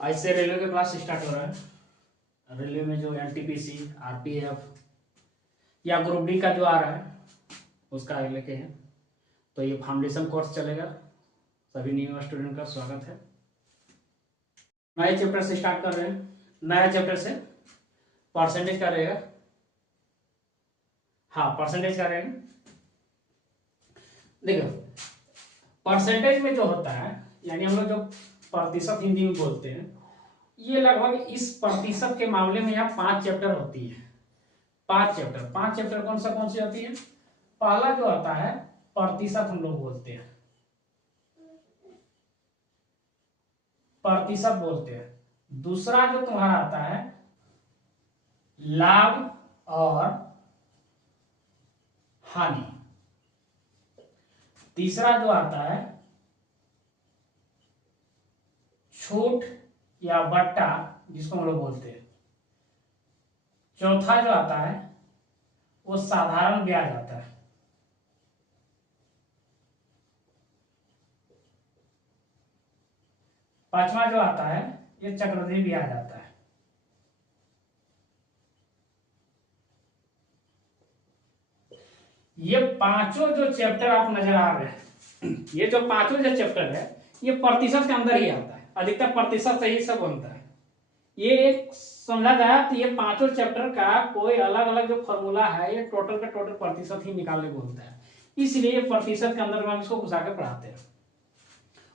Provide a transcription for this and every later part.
आज से रेलवे का क्लास स्टार्ट हो रहा है। रेलवे में जो एनटीपीसी, आरपीएफ या ग्रुप डी का जो आ रहा है उसका लेके है। तो ये फाउंडेशन कोर्स चलेगा। सभी न्यू स्टूडेंट का स्वागत है। नए चैप्टर से स्टार्ट कर रहे हैं। नया चैप्टर से परसेंटेज का रहेगा। हाँ, परसेंटेज का रहेगा। देखो, परसेंटेज में जो होता है, यानी हम लोग जो प्रतिशत हिंदी में बोलते हैं, ये लगभग इस प्रतिशत के मामले में यहाँ 5 चैप्टर होती है। 5 चैप्टर कौन सी होती है? पहला जो आता है प्रतिशत, हम लोग बोलते हैं, प्रतिशत बोलते हैं। दूसरा जो तुम्हारा आता है लाभ और हानि। तीसरा जो आता है छूट या बट्टा, जिसको हम लोग बोलते हैं। चौथा जो आता है वो साधारण ब्याज आता है। पांचवा जो आता है ये चक्रवृद्धि ब्याज आता है। ये पांचों जो चैप्टर आप नजर आ रहे हैं, ये जो पांचों जो चैप्टर है, ये प्रतिशत के अंदर ही आता है। अधिकतर प्रतिशत से ही सब बनता है। ये एक समझा जाए तो ये पांचों चैप्टर का कोई अलग अलग जो फॉर्मूला है, ये टोटल का टोटल प्रतिशत ही निकालने को होता है। इसलिए ये प्रतिशत के अंदर हम इसको घुसा के पढ़ाते हैं।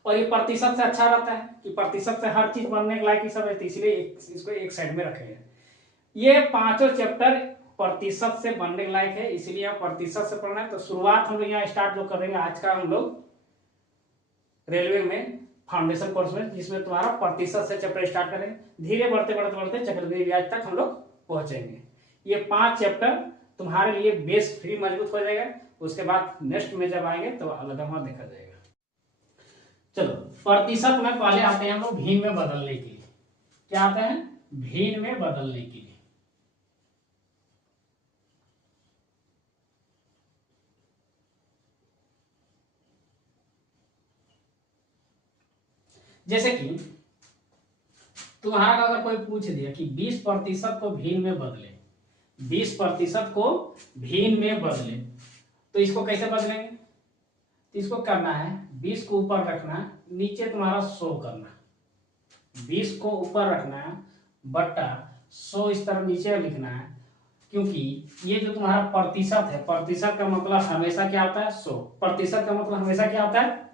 और ये प्रतिशत से अच्छा रहता है कि प्रतिशत से हर चीज बनने के लायक ही सब है, इसलिए इसको एक साइड में रखे हैं। ये पांचों चैप्टर प्रतिशत से बनने के लायक है, इसलिए आप प्रतिशत से पढ़ना है। तो शुरुआत हम लोग यहाँ स्टार्ट जो करेंगे आज का, हम लोग रेलवे में फाउंडेशन कोर्स में, जिसमें तुम्हारा प्रतिशत से चैप्टर स्टार्ट करेंगे। धीरे बढ़ते बढ़ते बढ़ते चक्रवृद्धि ब्याज तक हम लोग पहुंचेंगे। ये 5 चैप्टर तुम्हारे लिए बेस फ्री मजबूत हो जाएगा। उसके बाद नेक्स्ट में जब आएंगे तो अलग देखा जाएगा। चलो, प्रतिशत में पहले आते हैं हम लोग भिन्न में बदलने के लिए। क्या आते हैं? भिन्न में बदलने के लिए। जैसे कि तुम्हारा अगर कोई पूछ दिया कि 20% को भिन्न में बदले, 20% को भिन्न में बदले, तो इसको कैसे बदलेंगे? तो इसको करना है 20 को ऊपर रखना है, नीचे तुम्हारा 100 करना। 20 को ऊपर रखना है बट्टा 100 इस तरह नीचे लिखना है। क्योंकि ये जो तुम्हारा प्रतिशत है, प्रतिशत का मतलब हमेशा क्या होता है? 100। प्रतिशत का मतलब हमेशा क्या होता है?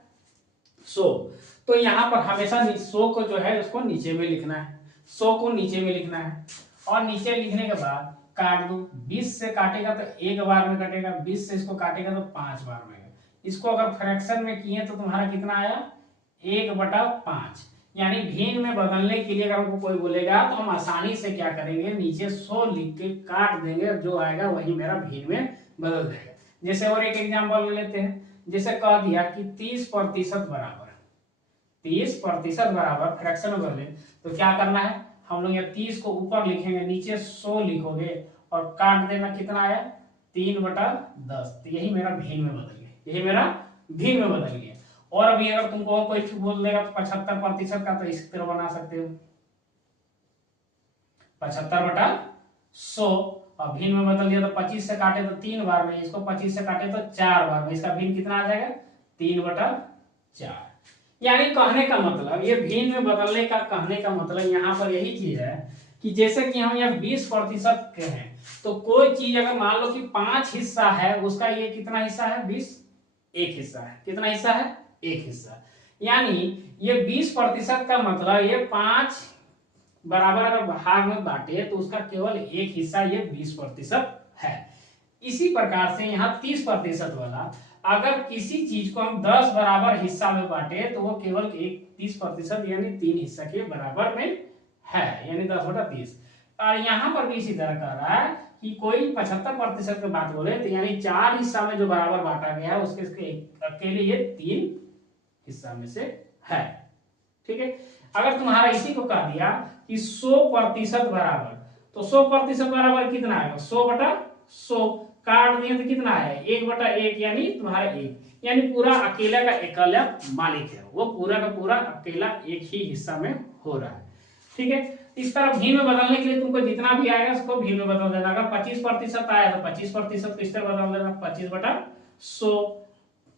100। तो यहाँ पर हमेशा 100 को जो है उसको नीचे में लिखना है, 100 को नीचे में लिखना है। और नीचे लिखने के बाद काट दो। 20 से काटेगा तो एक बार में कटेगा, 20 से इसको काटेगा तो 5 बार में। इसको अगर फ्रैक्शन में किए तो तुम्हारा कितना आया? 1/5। यानी भिन्न में बदलने के लिए अगर हमको कोई बोलेगा तो हम आसानी से क्या करेंगे, नीचे 100 लिख के काट देंगे, जो आएगा वही मेरा भिन्न में बदल जाएगा। जैसे और एक एग्जाम्पल ले लेते हैं। जैसे कह दिया कि 30% बराबर, 30% बराबर फ्रैक्शन में बदले, तो क्या करना है? हम लोग यहाँ 30 को ऊपर लिखेंगे, नीचे 100 लिखोगे और काट देना। कितना आया? 3/10। तो यही मेरा भिन्न में बदल गया, यही मेरा भिन्न में बदल गया। और अभी अगर तुमको कोई बोल देगा तो 75% का, तो इस तरह बना सकते हो 75/100। और भिन्न में बदल दिया तो 25 से काटे तो 3 बार में, इसको 25 से काटे तो 4 बार में, इसका भिन्न कितना आ जाएगा? 3/4। यानी कहने का मतलब, ये भिन्न में बदलने का कहने का मतलब यहाँ पर यही चीज है कि जैसे कि हम यहाँ 20% के हैं, तो कोई चीज अगर मान लो कि 5 हिस्सा है, उसका ये कितना हिस्सा है? 20 एक हिस्सा है। कितना हिस्सा है? एक हिस्सा। यानी ये 20% का मतलब ये 5 बराबर अगर भाग में बांटे तो उसका केवल एक हिस्सा ये 20% है। इसी प्रकार से यहाँ 30% वाला, अगर किसी चीज को हम 10 बराबर हिस्सा में बांटे तो वो केवल 30% यानी 3 हिस्सा के बराबर में है, यानी 10/30। और यहाँ पर भी इसी तरह कह रहा है कि कोई 75% की बात बोले तो यानी 4 हिस्सा में जो बराबर बांटा गया है उसके अकेले ये 3 हिस्सा में से है। ठीक है। अगर तुम्हारा इसी को कह दिया कि 100% बराबर, तो 100% बराबर कितना आएगा? 100/100 काट दिए तो कितना है? 1/1 यानी तुम्हारा 1, यानी पूरा अकेला का अकेला मालिक है, वो पूरा का पूरा अकेला एक ही हिस्सा में हो रहा है। ठीक है। इस तरह भिन्न में बदलने के लिए तुमको जितना भी आएगा उसको भिन्न में बदल देना। अगर 25% आया तो 25% को इस तरह बदल देना, 25/100।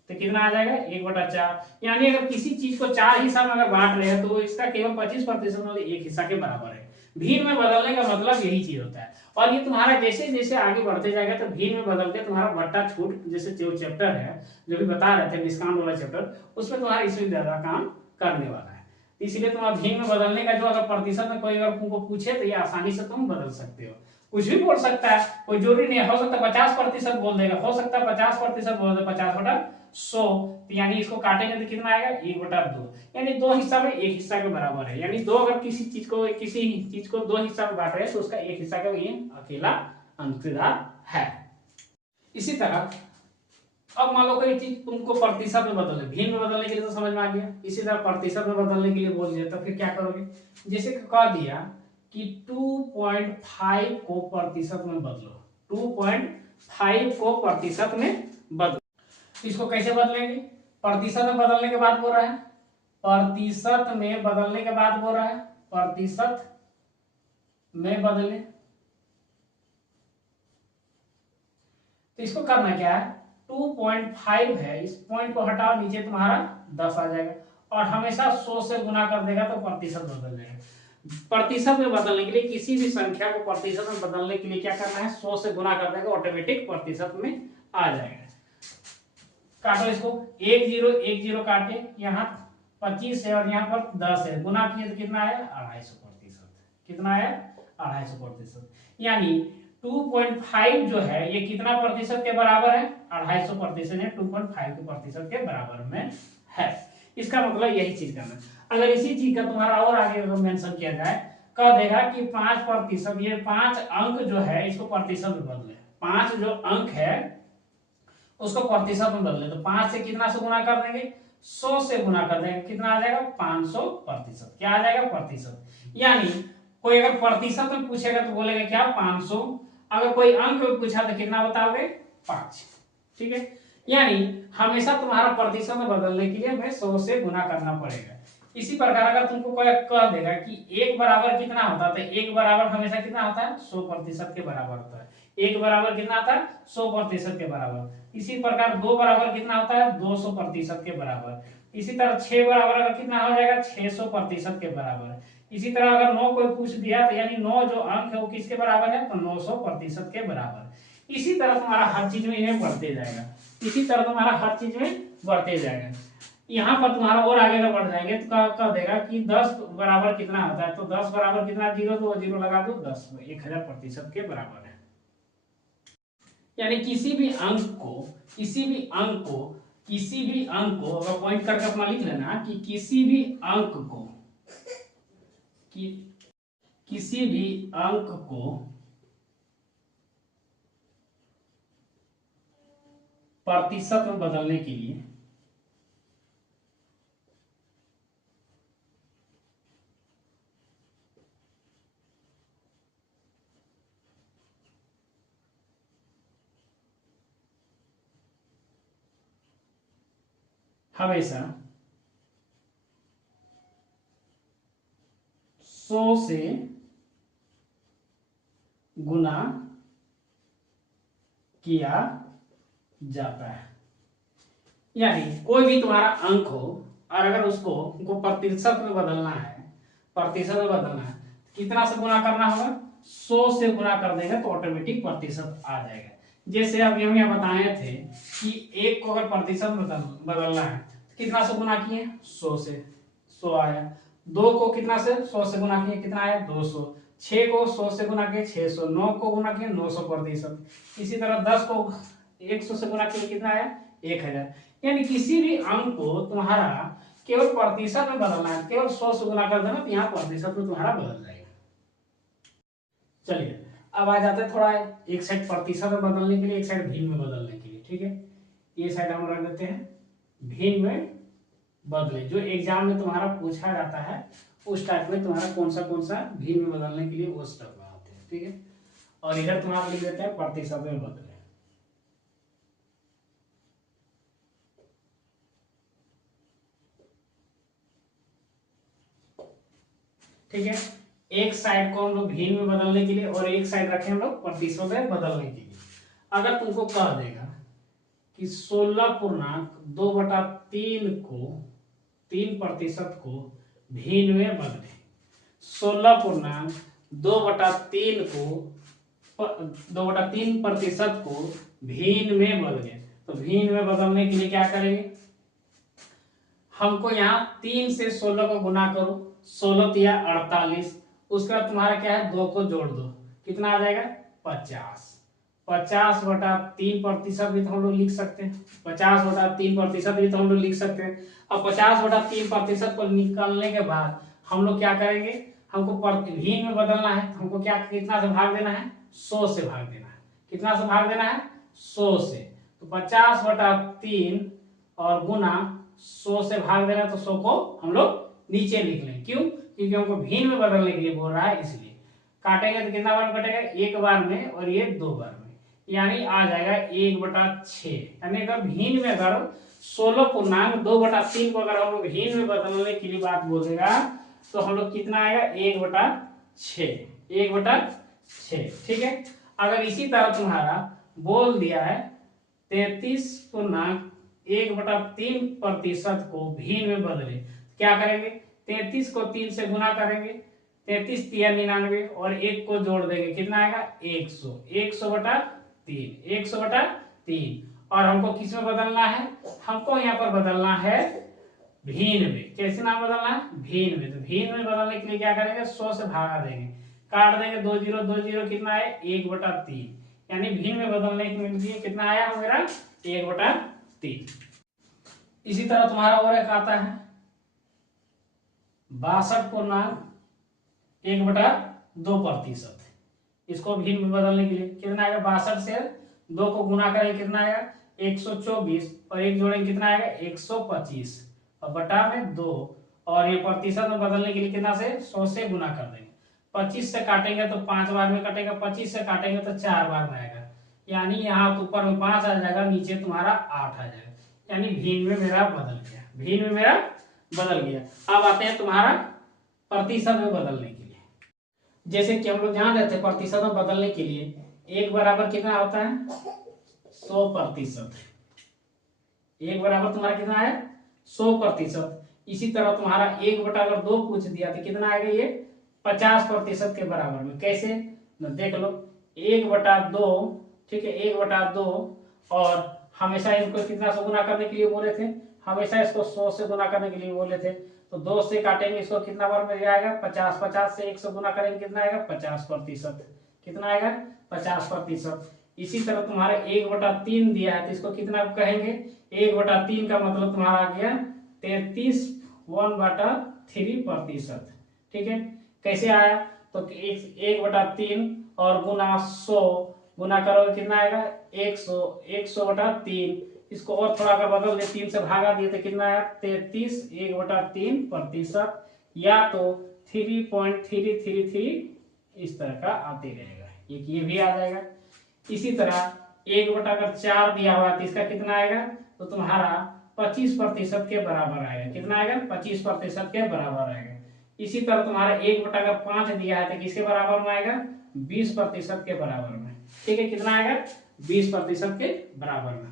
तो कितना आ जाएगा 1/4। यानी अगर किसी चीज को 4 हिस्सा में अगर बांट रहे हैं तो इसका केवल 25% मतलब एक हिस्सा के बराबर है। भिन्न में बदलने का मतलब यही चीज होता है। और ये तुम्हारा जैसे जैसे आगे बढ़ते जाएगा तो भिन्न में बदल के तुम्हारा बट्टा छूट, जैसे जो चैप्टर है जो भी बता रहे थे डिस्काउंट वाला चैप्टर, उसमें तुम्हारा इससे ज्यादा काम करने वाला है। इसलिए तुम भिन्न में बदलने का जो अगर प्रतिशत में कोई अगर तुमको पूछे तो ये आसानी से तुम बदल सकते हो। कुछ भी बोल सकता है, कोई जरूरी नहीं है। हो सकता है 50% बोल देगा, हो सकता है 50% बोल दे, 50/100। यानी इसको काटेंगे तो कितना आएगा 1/2। यानी दो हिस्सा में एक हिस्सा के बराबर है। यानी दो अगर किसी चीज को दो हिस्सा में बांट रहे हैं तो उसका एक हिस्सा का ये अकेला अंशदार है। इसी तरह अब मान लो कोई चीज तुमको प्रतिशत में बदलना, भिन्न में बदलने के लिए तो समझ में आ गया। इसी तरह प्रतिशत में बदलने के लिए बोल दिया तो फिर क्या करोगे? जैसे कह दिया कि 2.5 को प्रतिशत में बदलो, 2.5 को प्रतिशत में बदलो। इसको कैसे बदलेंगे? प्रतिशत में बदलने के बाद बोल रहा है, प्रतिशत में बदलने के बाद बोल रहा है प्रतिशत में बदले। तो इसको करना क्या है, 2.5 है, इस पॉइंट को हटाओ, नीचे तुम्हारा 10 आ जाएगा। और हमेशा 100 से गुना कर देगा तो प्रतिशत बदल जाएगा। प्रतिशत में बदलने के लिए किसी भी संख्या को प्रतिशत में बदलने के लिए क्या करना है, 100 से गुना कर देगा, ऑटोमेटिक प्रतिशत में आ जाएगा। काटो इसको, 1 0 काटे, यहाँ 25 है और यहाँ पर 10 है, गुना किए तो कितना आया 250%। कितना आया 250%। यानी 2.5 जो है ये कितना प्रतिशत के बराबर है, 250% है, 2.5 के प्रतिशत के बराबर में है। इसका मतलब यही चीज करना। अगर इसी चीज का तुम्हारा और आगे अगर मेंशन किया जाए, कह देगा कि 5%, ये 5 अंक जो है इसको प्रतिशत में बदले, 5 जो अंक है उसको प्रतिशत में बदले, तो 5 से कितना से गुना कर देंगे, 100 से गुना कर देंगे, कितना आ जाएगा 500%। क्या आ जाएगा प्रतिशत। यानी कोई अगर प्रतिशत में पूछेगा तो बोलेगा क्या 500, अगर कोई अंक में पूछा तो कितना बताओगे 5। ठीक है। यानी हमेशा तुम्हारा प्रतिशत में बदलने के लिए हमें 100 से गुना करना पड़ेगा। इसी प्रकार अगर तुमको कोई कह देगा कि 1 बराबर कितना होता है, तो 1 बराबर हमेशा कितना होता है 100% के बराबर होता है। 1 बराबर कितना होता है 100% के बराबर। इसी प्रकार 2 बराबर कितना होता है 200% के बराबर। इसी तरह 6 बराबर अगर कितना हो जाएगा 600% के बराबर। इसी तरह अगर 9 कोई पूछ दिया तो यानी 9 जो अंक है वो किसके बराबर है, तो 900% के बराबर। इसी तरह तुम्हारा हर चीज में इन्हें बढ़ते जाएगा, इसी तरह तुम्हारा हर चीज में बढ़ते जाएगा। यहाँ पर तुम्हारा और आगे का बढ़ जाएंगे तो कह देगा कि 10 बराबर कितना होता है, तो 10 बराबर कितना, 0 तो 0 लगा दो, 10 1000% के बराबर है। यानी किसी भी अंक को अगर पॉइंट करके अपना लिख लेना कि किसी भी अंक को किसी भी अंक को प्रतिशत में बदलने के लिए हमेशा 100 से गुना किया जाता है। यानी कोई भी तुम्हारा अंक हो और अगर उसको प्रतिशत में बदलना है, कितना से गुना करना होगा, 100 से गुना कर देगा तो ऑटोमेटिक प्रतिशत आ जाएगा। जैसे अभी हम यहाँ बताए थे कि 1 को अगर प्रतिशत में बदलना है कितना से गुना किए 100 से, 100 आया। 2 को कितना से 100 से गुना किए, कितना आया 200। 6 को 100 से गुना किए 600। 9 को गुना किए 900%। इसी तरह 10 को 100 से गुना किए कितना आया 1000। यानी किसी भी अंक को तुम्हारा केवल प्रतिशत में बदलना है, केवल 100 से गुना कर देना तो यहाँ प्रतिशत में तुम्हारा बदल जाएगा। चलिए अब आ जाते हैं थोड़ा एक साइड प्रतिशत में बदलने के लिए, एक साइड भिन्न में बदलने के लिए। ठीक है, ये साइड हम रख देते हैं भिन्न में बदले, जो एग्जाम में तुम्हारा पूछा जाता है उस टाइप में तुम्हारा कौन सा भिन्न में बदलने के लिए वो स्टेप बनाते हैं। ठीक है, और इधर तुम्हारा लिख देते हैं प्रतिशत में बदले। ठीक है, एक साइड को हम लोग भिन्न में बदलने के लिए और एक साइड रखे हम लोग प्रतिशत में बदलने के लिए। अगर तुमको कह देगा कि 16.2/3 को 3% को भिन्न में बदले, 16.2/3 को 2/3% को भिन्न में बदले, तो भिन्न में बदलने के लिए क्या करेंगे, हमको यहाँ 3 से 16 को गुना करो, 16 या 48, उसके बाद तुम्हारा क्या है 2 को जोड़ दो, कितना आ जाएगा 50। 50/3% भी तो हम लोग लिख सकते हैं, 50/3% भी तो हम लोग लिख सकते हैं। अब 50/3% को निकालने के बाद हम लोग क्या करेंगे, हमको भिन्न में बदलना है, हमको क्या कितना से भाग देना है, 100 से भाग देना है। कितना से भाग देना है, 100 से। तो 50/3 और गुना 100 से भाग देना, तो 100 को हम लोग नीचे लिख लें, क्यों, क्योंकि हमको भिन्न में बदलने के लिए बोल रहा है, इसलिए। काटेंगे तो कितना बार कटेगा, एक बार में, और ये 2 बार में, यानी आ जाएगा 1/6। यानी अगर भिन्न में अगर 16.2/3 को अगर हम लोग भिन्न में बदलने के लिए बात बोलेगा, तो हम लोग कितना आएगा 1/6, 1/6, ठीक है। अगर इसी तरह तुम्हारा बोल दिया है 33.1/3% को भिन्न में बदले, क्या करेंगे, 33 को 3 से गुना करेंगे, 33 3 99, और 1 को जोड़ देंगे, कितना आएगा 100, 100/3, 100/3। और हमको किस में बदलना है, हमको यहाँ पर बदलना है भिन्न में। कैसे नाम बदलना है, भिन्न में। तो भिन्न में बदलने के लिए क्या करेंगे, 100 से भागा देंगे, काट देंगे, 2 0 2 0, कितना है 1/3, यानी भिन्न में बदलने के लिए कितना आया मेरा 1/3। इसी तरह तुम्हारा और एक आता है 62.1/2%। इसको भिन्न में बदलने के लिए कितना आएगा, 62 से 2 को गुना करेंगे, कितना आएगा 124, और 1 जोड़ेंगे, कितना आएगा 125, और बटा में 2, और ये प्रतिशत में बदलने के लिए कितना से 100 से गुना कर देंगे। 25 से काटेंगे तो 5 बार में कटेगा, 25 से काटेंगे तो 4 बार में आएगा, यानी यहाँ ऊपर में 5 आ जाएगा, नीचे तुम्हारा 8 आ जाएगा, यानी भिन्न में मेरा बदल गया, भिन्न में मेरा बदल गया। अब आते हैं तुम्हारा प्रतिशत में बदलने के लिए। जैसे कि हम लोग जान रहे थे प्रतिशत में बदलने के लिए 1 बराबर कितना होता है 100%। 1 बराबर तुम्हारा कितना है 100%। इसी तरह तुम्हारा 1/2 पूछ दिया तो कितना आएगा, ये 50% के बराबर में। कैसे, देख लो 1/2, ठीक है, 1/2, और हमेशा इनको कितना से गुना करने के लिए बोले थे, हमेशा इसको 100 से गुना करने के लिए बोले थे, तो 2 से काटेंगे इसको, कितना बार में आएगा 50, 50 से 100 गुना करेंगे, कितना आएगा 50%, कितना आएगा 50%। इसी तरह तुम्हारा 1/3 दिया है, तो इसको कितना कहेंगे, 1/3 का मतलब तुम्हारा आ गया 33.1/3%, ठीक है। कैसे आया, तो 1/3 और गुना 100 गुना करोगे, कितना आएगा 100, 100/3। इसको और थोड़ा अगर बदल दे, 3 से भागा दिए तो कितना आया 33, 1/3%, या तो 3.333 इस तरह का आते रहेगा, ये भी आ जाएगा। इसी तरह 1/4 दिया हुआ तो इसका कितना आएगा, तो तुम्हारा 25% के बराबर आएगा, कितना आएगा 25% के बराबर आएगा। इसी तरह तुम्हारा 1/5 दिया है तो किसके बराबर में आएगा 20% के बराबर में, ठीक है, कितना आएगा 20% के बराबर में।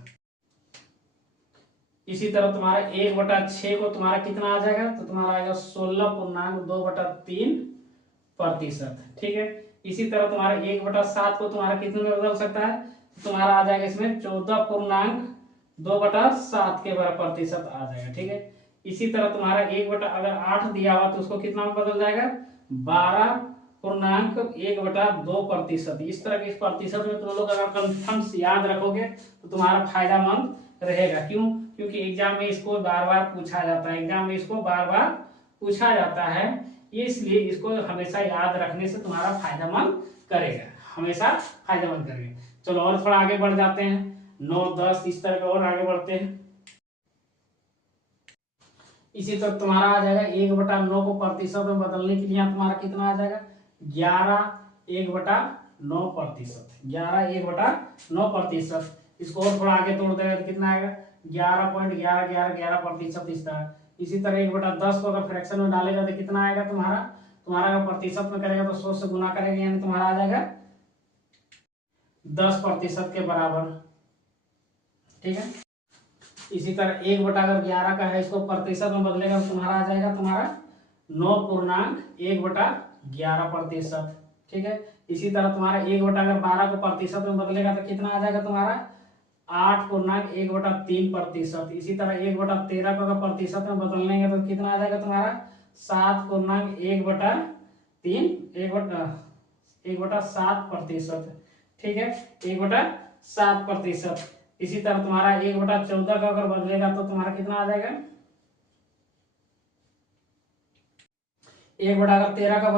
इसी तरह तुम्हारा 1/6 को तुम्हारा कितना आ जाएगा, तो तुम्हारा आएगा 16.2/3%, ठीक है। इसी तरह तुम्हारा 1/7 को तुम्हारा कितने में बदल सकता है, तो तुम्हारा आ जाएगा इसमें 14.2/7 के प्रतिशत आ जाएगा, ठीक है। इसी तरह तुम्हारा अगर 8 दिया हुआ तो उसको कितना में बदल जाएगा 12.1/2%। इस तरह के इस प्रतिशत में तुम लोग अगर कंफर्म याद रखोगे तो तुम्हारा फायदामंद रहेगा। क्यों, क्योंकि एग्जाम में इसको बार बार पूछा जाता है, एग्जाम में इसको बार बार पूछा जाता है, इसलिए इसको हमेशा याद रखने से तुम्हारा फायदामंद करेगा, हमेशा फायदेमंद करेगा। चलो और थोड़ा आगे बढ़ जाते हैं, 9 10 इस तरह के और आगे बढ़ते हैं। इसी तरह तुम्हारा आ जाएगा 1/9 को प्रतिशत में बदलने के लिए तुम्हारा कितना आ जाएगा 11 1/9%, 11 1/9%। इसको और थोड़ा आगे तोड़ देगा तो कितना आएगा 11.1111% इस तरह। इसी तरह 1/10 को अगर फ्रैक्शन में डालेगा तो कितना आएगा तुम्हारा, तुम्हारा अगर प्रतिशत में करेगा तो 100 से गुना करेगा, यानी तुम्हारा आ जाएगा 10% के बराबर। ठीक है, इसी तरह 1/11 का है, इसको प्रतिशत में बदलेगा तो तुम्हारा आ जाएगा तुम्हारा 9.1/11%। ठीक है, इसी तरह तुम्हारा 1/12 को प्रतिशत में बदलेगा तो कितना आ जाएगा तुम्हारा 8.1/3%। इसी तरह 1/13 को अगर प्रतिशत में बदलेंगे तो कितना आ जाएगा तुम्हारा 1/7%। ठीक है, 1/7%। इसी तरह तुम्हारा 1/14 का अगर बदलेगा तो तुम्हारा कितना आ जाएगा 1/13 का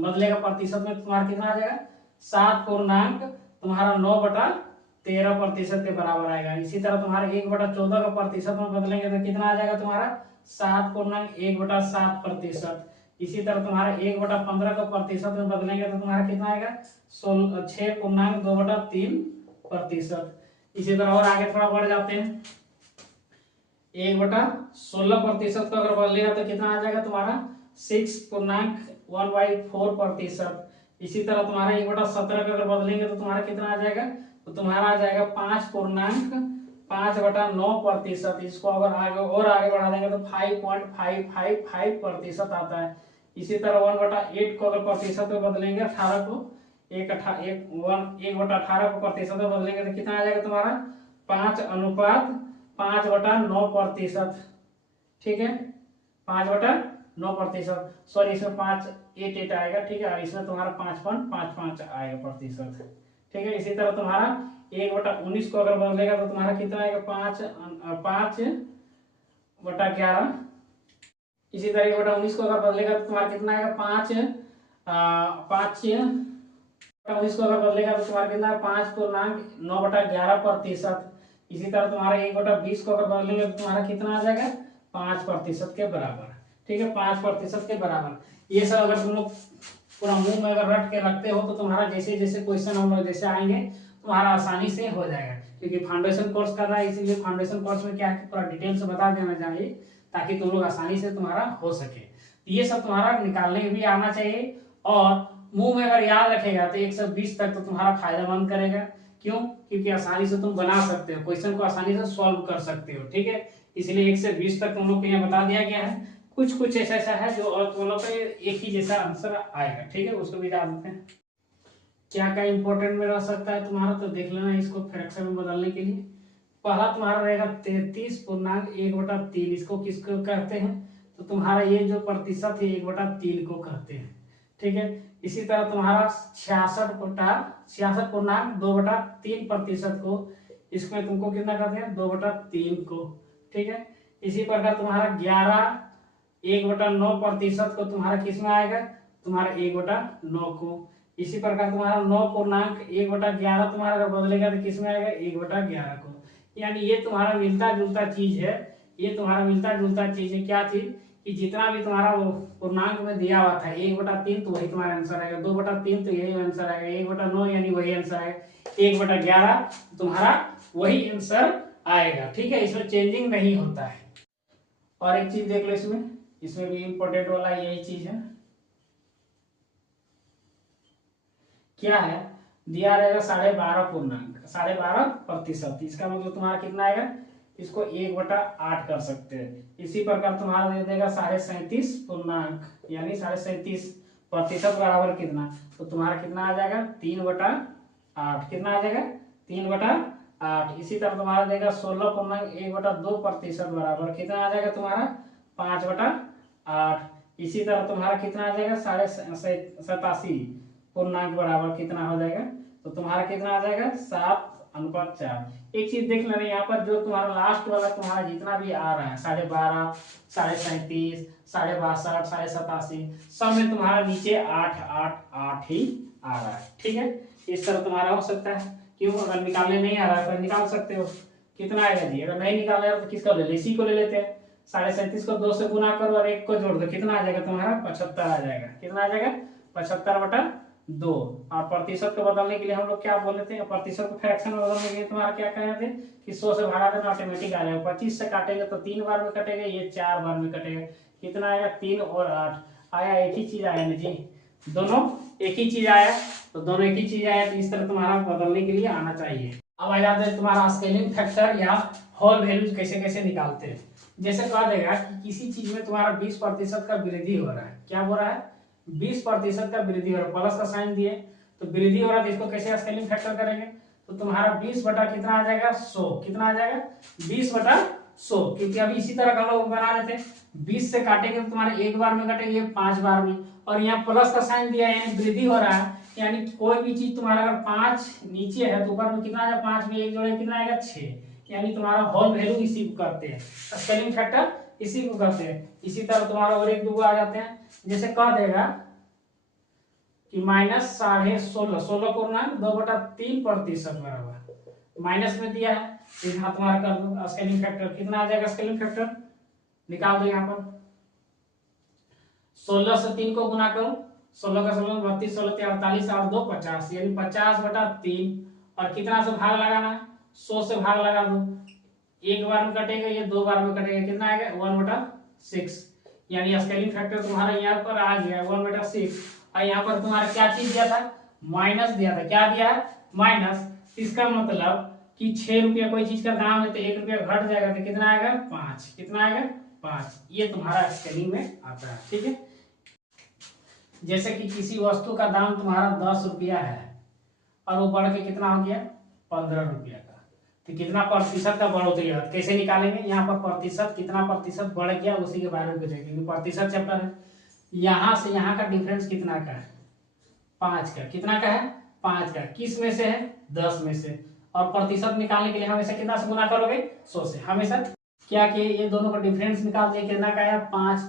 बदलेगा प्रतिशत में तुम्हारा कितना आ जाएगा 7.9% के बराबर आएगा। इसी तरह तुम्हारा 1/14 का प्रतिशत में बदलेंगे तो कितना आ जाएगा तुम्हारा 7.1/7%। इसी तरह तुम्हारा 1/15 का प्रतिशत में बदलेंगे तो तुम्हारा कितना आएगा 6.2/3%। इसी तरह और आगे थोड़ा बढ़ जाते हैं, 1/16% का अगर बदलेगा तो कितना आ जाएगा तुम्हारा 6.1/4%। इसी तरह तुम्हारा 1/17 का अगर बदलेंगे तो तुम्हारा कितना आ जाएगा, तो तुम्हारा आ जाएगा 5.5/9%। इसको अगर आगे और आगे बढ़ा देंगे तो 5.555% आता है। इसी तरह 1/8 को अगर प्रतिशत में बदलेंगे 18 को 1/18 को प्रतिशत में बदलेंगे तो कितना आ जाएगा तुम्हारा 5:5/9%। ठीक है, 5/9%, सॉरी इसमें 5.88 आएगा। ठीक है, और इसमें तुम्हारा 5.55 आएगा प्रतिशत। ठीक है, इसी तरह तुम्हारा 1/19 को अगर बदलेगा तो तुम्हारा कितना आएगा 5/11। इसी तरह 1/19 को अगर बदलेगा तो तुम्हारा कितना आएगा 5/19 को अगर बदलेगा तो तुम्हारा कितना है 5.9/11%। इसी तरह तुम्हारा 1/20 को अगर बदलेंगे तो तुम्हारा कितना आ जाएगा 5% के बराबर। ठीक है, 5% के बराबर। ये सब अगर तुम लोग पूरा मुंह में अगर रट के रखते हो तो तुम्हारा जैसे जैसे क्वेश्चन हम लोग जैसे आएंगे तुम्हारा आसानी से हो जाएगा। क्योंकि फाउंडेशन कोर्स कर रहा है, इसीलिए फाउंडेशन कोर्स में क्या है पूरा डिटेल से बता देना चाहिए ताकि तुम लोग आसानी से तुम्हारा हो सके। तो ये सब तुम्हारा निकालने भी आना चाहिए, और मुंह में अगर याद रखेगा तो 1 से 20 तक तो तुम्हारा फायदेमंद करेगा। क्यों? क्योंकि आसानी से तुम बना सकते हो, क्वेश्चन को आसानी से सॉल्व कर सकते हो। ठीक है, इसलिए 1 से 20 तक तुम लोग को यहाँ बता दिया गया है। कुछ कुछ ऐसा ऐसा है जो और तुम लोग का एक ही जैसा आंसर आएगा। ठीक है, उसको भी जान देते हैं क्या क्या इंपॉर्टेंट में रह सकता है तुम्हारा, तो देख लेना इसको फ्रैक्शन में बदलने के लिए। पहला तुम्हारा रहेगा 33.1/3। इसको किसको कहते हैं, तो तुम्हारा ये जो प्रतिशत है 1/3 को कहते हैं। ठीक है, इसी तरह तुम्हारा 66.2/3% को, इसमें तुमको कितना कहते हैं 2/3 को। ठीक है, इसी प्रकार तुम्हारा 1/9% को तुम्हारा किस में आएगा, तुम्हारा 1/9 को। इसी प्रकार तुम्हारा 9.1/11 तुम्हारा अगर बदलेगा तो किस में आएगा 1/11 को। यानी ये तुम्हारा मिलता जुलता चीज है, ये तुम्हारा मिलता जुलता चीज है। क्या चीज, कि जितना भी तुम्हारा वो पूर्णांक में दिया हुआ था 1/3 तो वही तुम्हारा आंसर आएगा, 2/3 तो यही आंसर आएगा, 1/9 यानी वही आंसर आएगा, 1/11 तुम्हारा वही आंसर आएगा। ठीक है, इसमें चेंजिंग नहीं होता है। और एक चीज देख लो इसमें भी इंपॉर्टेंट वाला यही चीज है, क्या है, दिया रहेगा 12.5%। इसका मतलब तुम्हारा कितना आएगा, इसको 1/8 कर सकते हैं। इसी प्रकार तुम्हारा दे देगा 37.5 यानी 37.5% बराबर कितना, तो तुम्हारा कितना आ जाएगा 3/8। कितना आ जाएगा 3/8। इसी तरह तुम्हारा देगा 16.1/2% बराबर कितना आ जाएगा तुम्हारा 5/8। इसी तरह तुम्हारा कितना आ जाएगा 87.5 बराबर कितना हो जाएगा, तो तुम्हारा कितना आ जाएगा 7:4। एक चीज देख लेना यहाँ पर, जो तुम्हारा लास्ट वाला तुम्हारा जितना भी आ रहा है 12.5, 37.5, 62.5, 87.5, सब में तुम्हारा नीचे 8 ही आ रहा है। ठीक है, इस तरह तुम्हारा हो सकता है। क्यों, अगर निकालने नहीं आ रहा है तो निकाल सकते हो। कितना आएगा जी, अगर नहीं निकालना है तो किसका ले, इसी को ले लेते हैं। 37.5 को 2 से गुना करो और 1 को जोड़ दो, कितना आ जाएगा तुम्हारा 75 आ जाएगा। कितना आ जाएगा 75/2। और प्रतिशत को बदलने के लिए हम लोग क्या बोल रहे थे, प्रतिशत को फ्रैक्शन में बदलने के लिए तुम्हारा क्या कहना थे कि 100 से भागा देना ऑटोमेटिक आ जाएगा। 25 से काटेंगे तो 3 बार में कटेगा, ये 4 बार में कटेगा। कितना आएगा 3 और 8। आया, एक ही चीज आया ना जी, दोनों एक ही चीज आया, तो दोनों एक ही चीज आया, तो इस तरह तुम्हारा बदलने के लिए आना चाहिए। अब आ जाता है तुम्हारा स्केलिंग फैक्टर या होल वैल्यूज कैसे कैसे निकालते हैं। जैसे कहा देगा कि किसी चीज में तुम्हारा 20% का वृद्धि हो रहा है, क्या हो रहा है, 20% का वृद्धि हो रहा है, प्लस का साइन दिए तो वृद्धि हो रहा है, तो इसको कैसे स्केलिंग फैक्टर करेंगे, तो तुम्हारा 20 बटा कितना आ जाएगा 100, कितना आ जाएगा 20 बटा 100, क्योंकि अभी इसी तरह का हम लोग बना रहे थे, 20 से काटेंगे तो तुम्हारे एक बार में कटेंगे 5 बार में, और यहाँ प्लस का साइन दिया है यानी वृद्धि हो रहा है, यानी कोई भी चीज तुम्हारा अगर 5 नीचे है तो ऊपर में कितना आएगा, 5 में एक जोड़े कितना आएगा 6, यानी तुम्हारा होल वैल्यू इसी को करते हैं, स्केलिंग फैक्टर इसी को करते हैं। इसी तरह तुम्हारा और एक दो आ जाते हैं, जैसे कह देगा कि -16.5, 16 को ना 2/3% बराबर माइनस में दिया है, तो यहाँ तुम्हारा कर दो स्केलिंग फैक्टर, कितना आ जाएगा स्केलिंग फैक्टर निकाल दो, यहाँ पर 16 से 3 को गुना करो, 16 का 16 32, 16 48 और 2 50, यानी 50/3, और कितना से भाग लगाना है 100 से भाग लगा दो, एक बार में कटेगा, ये दो बार में कटेगा, कितना आएगा 1/6, यानी स्केलिंग फैक्टर तुम्हारा यहाँ पर आ गया 1/6। और यहाँ पर तुम्हारा क्या चीज दिया था, माइनस दिया था, क्या दिया है माइनस, इसका मतलब कि 6 रुपया कोई चीज का दाम है तो 1 रुपया घट जाएगा, तो कितना आएगा 5, कितना आएगा 5, ये तुम्हारा स्केलिंग में आता है, ठीक है। जैसे कि किसी वस्तु का दाम तुम्हारा 10 रुपया है और वो बढ़ के कितना हो गया 15 रुपया का, तो कितना प्रतिशत का बढ़ोतरी है, कैसे निकालेंगे, यहाँ पर प्रतिशत कितना प्रतिशत बढ़ गया उसी के बारे में पूछेंगे, क्योंकि प्रतिशत चैप्टर है। यहाँ से यहाँ का डिफरेंस कितना का है 5 का, कितना का है 5 का, किस में से है 10 में से, और प्रतिशत निकालने के लिए हमेशा कितना से गुना करोगे 100 से, हमेशा क्या कि ये दोनों का डिफरेंस निकाल दिया, कितना का है 5,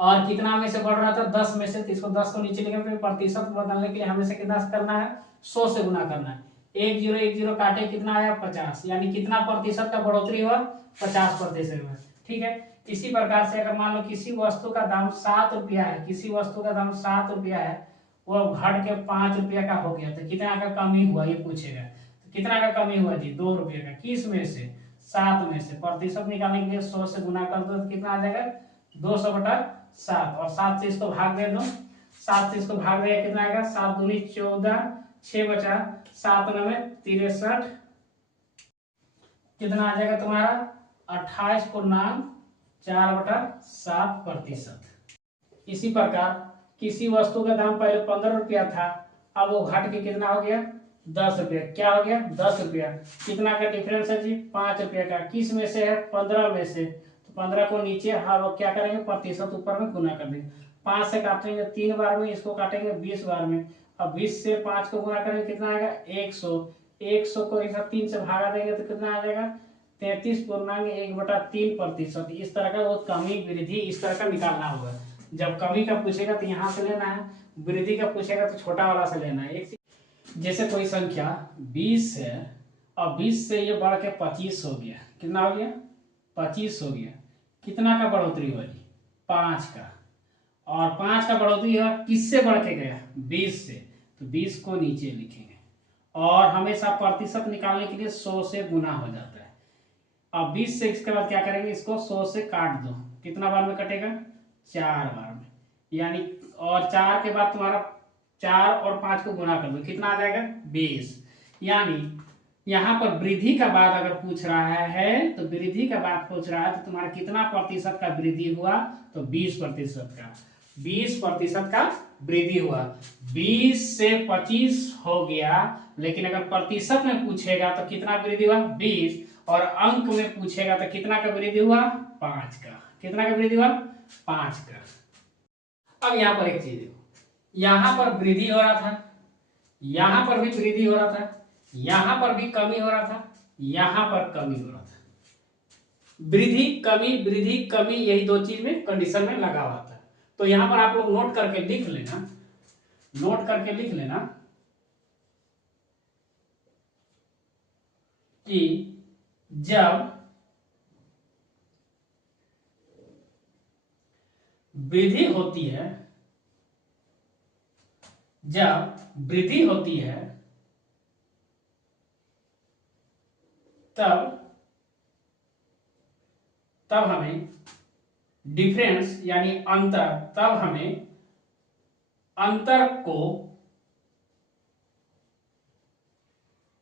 और कितना में से बढ़ रहा था 10 में से, तो इसको 10 को नीचे लेकर प्रतिशत बदलने के लिए हमेशा कितना से करना है 100 से गुना करना है, 1 0 1 0 काटे कितना आया 50, यानी कितना प्रतिशत का बढ़ोतरी हुआ 50% हुआ, ठीक है। इसी प्रकार से अगर मान लो किसी वस्तु का दाम 7 रुपया है, किसी वस्तु का दाम 7 रुपया है, वो घट के 5 रुपया का हो गया, तो कितना का कमी हुआ ये पूछेगा, तो कितना का कमी हुआ जी 2 रुपये का, किस में से 7 में से, प्रतिशत निकालने के लिए 100 से गुना कर दो तो कितना आ जाएगा 200/7, और 7 से इसको भाग दे दो, 7 से इसको भाग देगा कितना आएगा 7 दूनी 14, 6 बचा 7 9 63, कितना आ जाएगा तुम्हारा 28.4/7%। इसी प्रकार किसी वस्तु का दाम पहले 15 रुपया था, अब वो घट के कितना हो गया 10 रुपया, क्या हो गया 10 रुपया, कितना का डिफरेंस है जी 5 रुपया का, किस में से है 15 में से, तो 15 को नीचे और क्या करेंगे प्रतिशत ऊपर में गुना कर देंगे, 5 से काटेंगे 3 बार में, इसको काटेंगे 20 बार में, अब 20 से 5 को गुना करेंगे कितना आएगा 100, 100 को 3 से भागा देंगे तो कितना आ जाएगा 33.1/3%। इस तरह का वो कमी वृद्धि इस तरह का निकालना होगा, जब कमी का पूछेगा तो यहाँ से लेना है, वृद्धि का पूछेगा तो छोटा वाला से लेना है। एक जैसे कोई संख्या 20 है और 20 से ये बढ़ के 25 हो गया, कितना हो गया 25 हो गया, कितना का बढ़ोतरी हुआ जी 5 का, और 5 का बढ़ोतरी हुआ किससे बढ़ के गया 20 से, तो 20 को नीचे लिखेंगे, और हमेशा प्रतिशत निकालने के लिए 100 से गुना हो जाता है। अब 20 से इसके बाद क्या करेंगे, इसको 100 से काट दो, कितना बार में कटेगा 4 बार में, यानी और 4 के बाद तुम्हारा 4 और 5 को गुना कर दो, कितना आ जाएगा 20, यानी यहाँ पर वृद्धि का बात अगर पूछ रहा है तो वृद्धि का बात पूछ रहा है तो तुम्हारा कितना प्रतिशत का वृद्धि हुआ, तो 20% का, 20% का वृद्धि हुआ, 20 से 25 हो गया, लेकिन अगर प्रतिशत में पूछेगा तो कितना वृद्धि हुआ 20, और अंक में पूछेगा तो कितना का वृद्धि हुआ 5 का, कितना का वृद्धि हुआ 5 का। अब यहाँ पर एक चीज देखो, यहाँ पर वृद्धि हो रहा था, यहाँ पर भी वृद्धि हो रहा था, यहाँ पर भी कमी हो रहा था, यहाँ पर कमी हो रहा था, वृद्धि कमी यही दो चीज में कंडीशन में लगा हुआ था। तो यहाँ पर आप लोग नोट करके लिख लेना, नोट करके लिख लेना कि जब वृद्धि होती है, जब वृद्धि होती है तब हमें डिफरेंस यानी अंतर, तब हमें अंतर को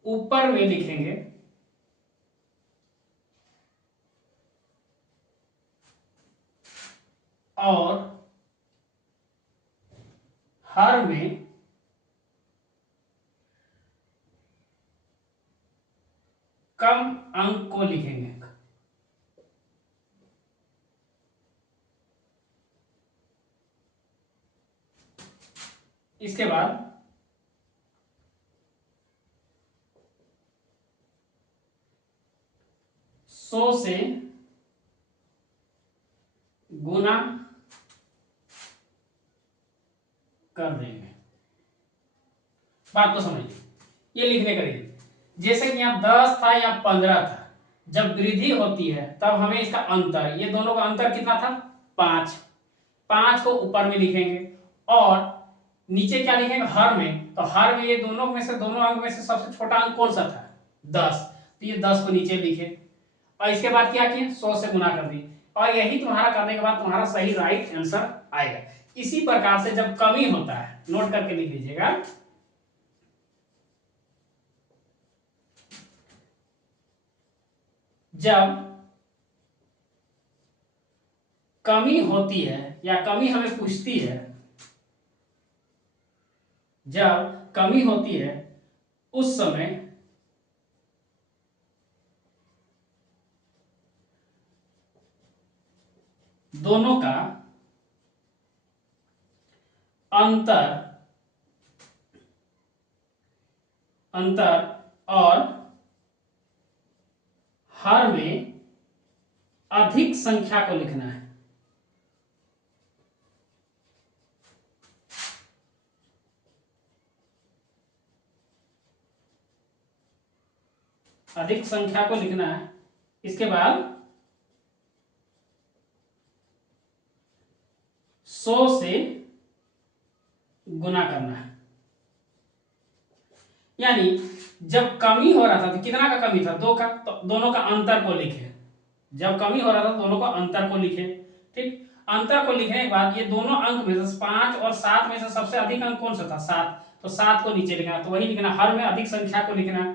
ऊपर में लिखेंगे और हर में कम अंक को लिखेंगे। इसके बाद 100 से गुना कर देंगे। बात को समझिए, ये लिखने का रीजन, जैसे कि यहाँ 10 था या 15 था, जब वृद्धि होती है तब हमें इसका अंतर, ये दोनों का अंतर कितना था 5, 5 को ऊपर में लिखेंगे और नीचे क्या लिखेंगे हर में, तो हर में ये दोनों में से, दोनों अंक में से सबसे छोटा अंक कौन सा था 10, तो ये 10 को नीचे लिखे और इसके बाद क्या किए 100 से गुना कर दी और यही तुम्हारा करने के बाद तुम्हारा सही राइट आंसर आएगा। इसी प्रकार से जब कमी होता है, नोट करके लिख लीजिएगा, जब कमी होती है या कमी हमें पूछती है, जब कमी होती है उस समय दोनों का अंतर और हर में अधिक संख्या को लिखना है। अधिक संख्या को लिखना है। इसके बाद 100 से गुना करना है। यानी जब कमी हो रहा था तो कितना का कमी था 2 का, तो दोनों का अंतर को लिखे। जब कमी हो रहा था दोनों का अंतर को लिखे। ठीक, अंतर को लिखने के बाद ये दोनों अंक में से 5 और 7 में से सबसे अधिक अंक कौन सा था 7, तो 7 को नीचे लिखना, तो वही लिखना, हर में अधिक संख्या को लिखना।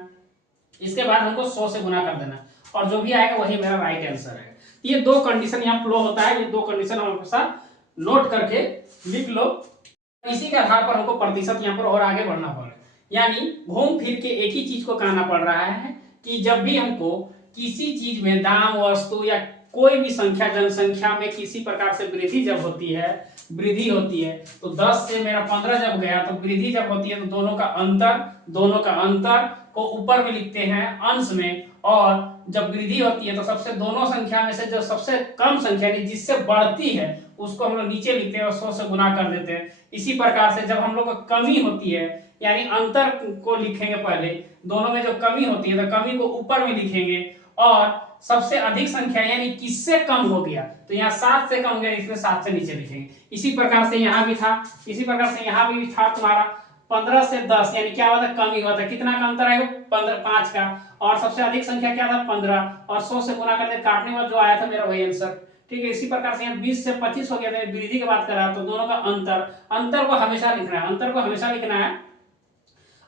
इसके बाद हमको 100 से गुना कर देना और जो भी आएगा वही मेरा राइट आंसर है। ये दो कंडीशन यहाँ फ्लो होता है, ये दो कंडीशन हमेशा नोट करके लिख लो। इसी के आधार पर हमको प्रतिशत यहाँ पर और आगे बढ़ना पड़ेगा। यानी घूम फिर के एक ही चीज को कहना पड़ रहा है कि जब भी हमको किसी चीज में दाम, वस्तु या कोई भी संख्या, जनसंख्या में किसी प्रकार से वृद्धि जब होती है, वृद्धि होती है तो 10 से मेरा 15 जब गया तो वृद्धि जब होती है तो दोनों का अंतर को ऊपर में लिखते हैं अंश में, और जब वृद्धि होती है तो सबसे दोनों संख्या में से जो सबसे कम संख्या जिससे बढ़ती है उसको हम लोग नीचे लिखते हैं और 100 से गुना कर देते हैं। इसी प्रकार से जब हम लोग को कमी होती है यानी अंतर को लिखेंगे पहले, दोनों में जो कमी होती है तो कमी को ऊपर में लिखेंगे और सबसे अधिक संख्या यानी किससे कम हो गया तो यहाँ 7 से कम हो गया, इसमें 7 से नीचे लिखेंगे। इसी प्रकार से यहाँ भी था, इसी प्रकार से यहाँ भी था तुम्हारा 15 से 10 यानी क्या हुआ था कमी हुआ था, कितना का अंतर आएगा 5 का, और सबसे अधिक संख्या क्या था 15 और 100 से गुना करके काटने के बाद जो आया था मेरा वही आंसर। ठीक है, इसी प्रकार से यहाँ 20 से 25 हो गया था, वृद्धि की बात कर रहा तो दोनों का अंतर को हमेशा लिखना है, अंतर को हमेशा लिखना है।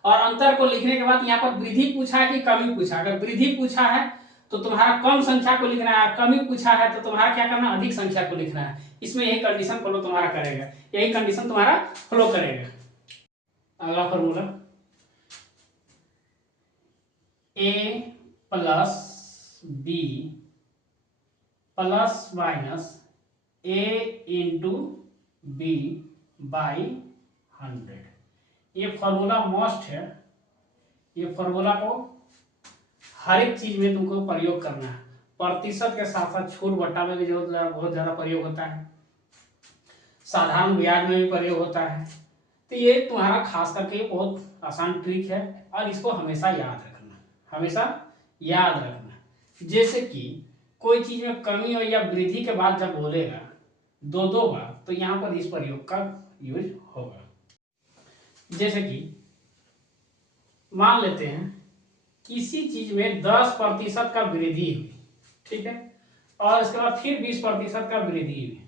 और अंतर को लिखने के बाद यहाँ पर वृद्धि पूछा है कि कमी पूछा, अगर वृद्धि पूछा है तो तुम्हारा कम संख्या को लिखना है, कमी पूछा है तो तुम्हारा क्या करना अधिक संख्या को लिखना है। इसमें यही कंडीशन फॉलो तुम्हारा करेगा, यही कंडीशन तुम्हारा फॉलो करेगा। अगला formula a plus b plus minus a into b by 100। ये फॉर्मूला मस्ट है, ये फॉर्मूला को हर एक चीज में तुमको प्रयोग करना है। प्रतिशत के साथ साथ छूट बट्टा में भी बहुत ज्यादा प्रयोग होता है, साधारण ब्याज में भी प्रयोग होता है। तो ये तुम्हारा खास करके बहुत आसान ट्रिक है और इसको हमेशा याद रखना, हमेशा याद रखना। जैसे कि कोई चीज में कमी हो या वृद्धि के बाद जब बोलेगा दो बार तो यहाँ पर इस प्रयोग का यूज होगा। जैसे कि मान लेते हैं किसी चीज में 10% का वृद्धि हुई, ठीक है, और इसके बाद फिर 20% का वृद्धि हुई,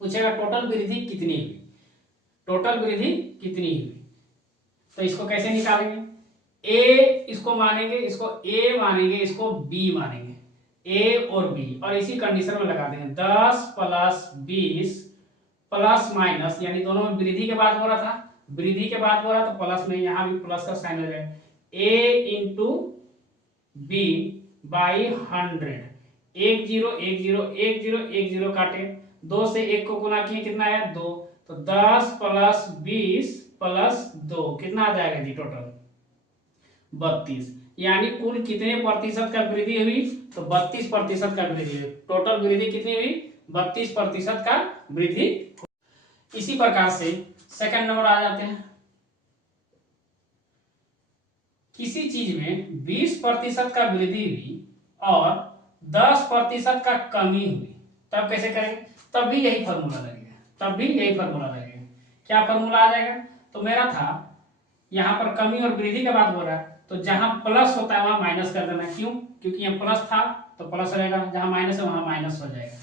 पूछेगा टोटल वृद्धि कितनी हुई। टोटल वृद्धि कितनी हुई। तो इसको कैसे निकालेंगे, ए इसको मानेंगे, इसको ए मानेंगे, इसको बी मानेंगे, ए और बी, और इसी कंडीशन में लगा देंगे 10 प्लस 20 प्लस माइनस, यानी दोनों में वृद्धि के बाद हो रहा था, वृद्धि के बाद हो रहा तो प्लस में यहां भी प्लस का साइन हो जाएगा, ए इंटू बी बाई 100, 1 0 1 0 1 0 1 0 काटे, 2 से 1 को गुना किए कितना आया 2, तो 10 प्लस 20 प्लस 2 कितना आ जाएगा जी टोटल 32, यानी कुल कितने प्रतिशत का वृद्धि हुई, तो 32% का वृद्धि हुई। टोटल वृद्धि कितनी हुई, 32% का वृद्धि। इसी प्रकार से सेकंड नंबर आ जाते हैं, किसी चीज में 20% का वृद्धि हुई और 10% का कमी हुई, तब कैसे करेंगे, तब भी यही फॉर्मूला लगेगा, तब भी यही फॉर्मूला लगेगा। क्या फॉर्मूला आ जाएगा, तो मेरा था यहाँ पर कमी और वृद्धि के बाद हो रहा है, तो जहां प्लस होता है वहां माइनस कर देना, क्यों, क्योंकि यहाँ प्लस था तो प्लस रहेगा, जहां माइनस है वहां माइनस हो जाएगा।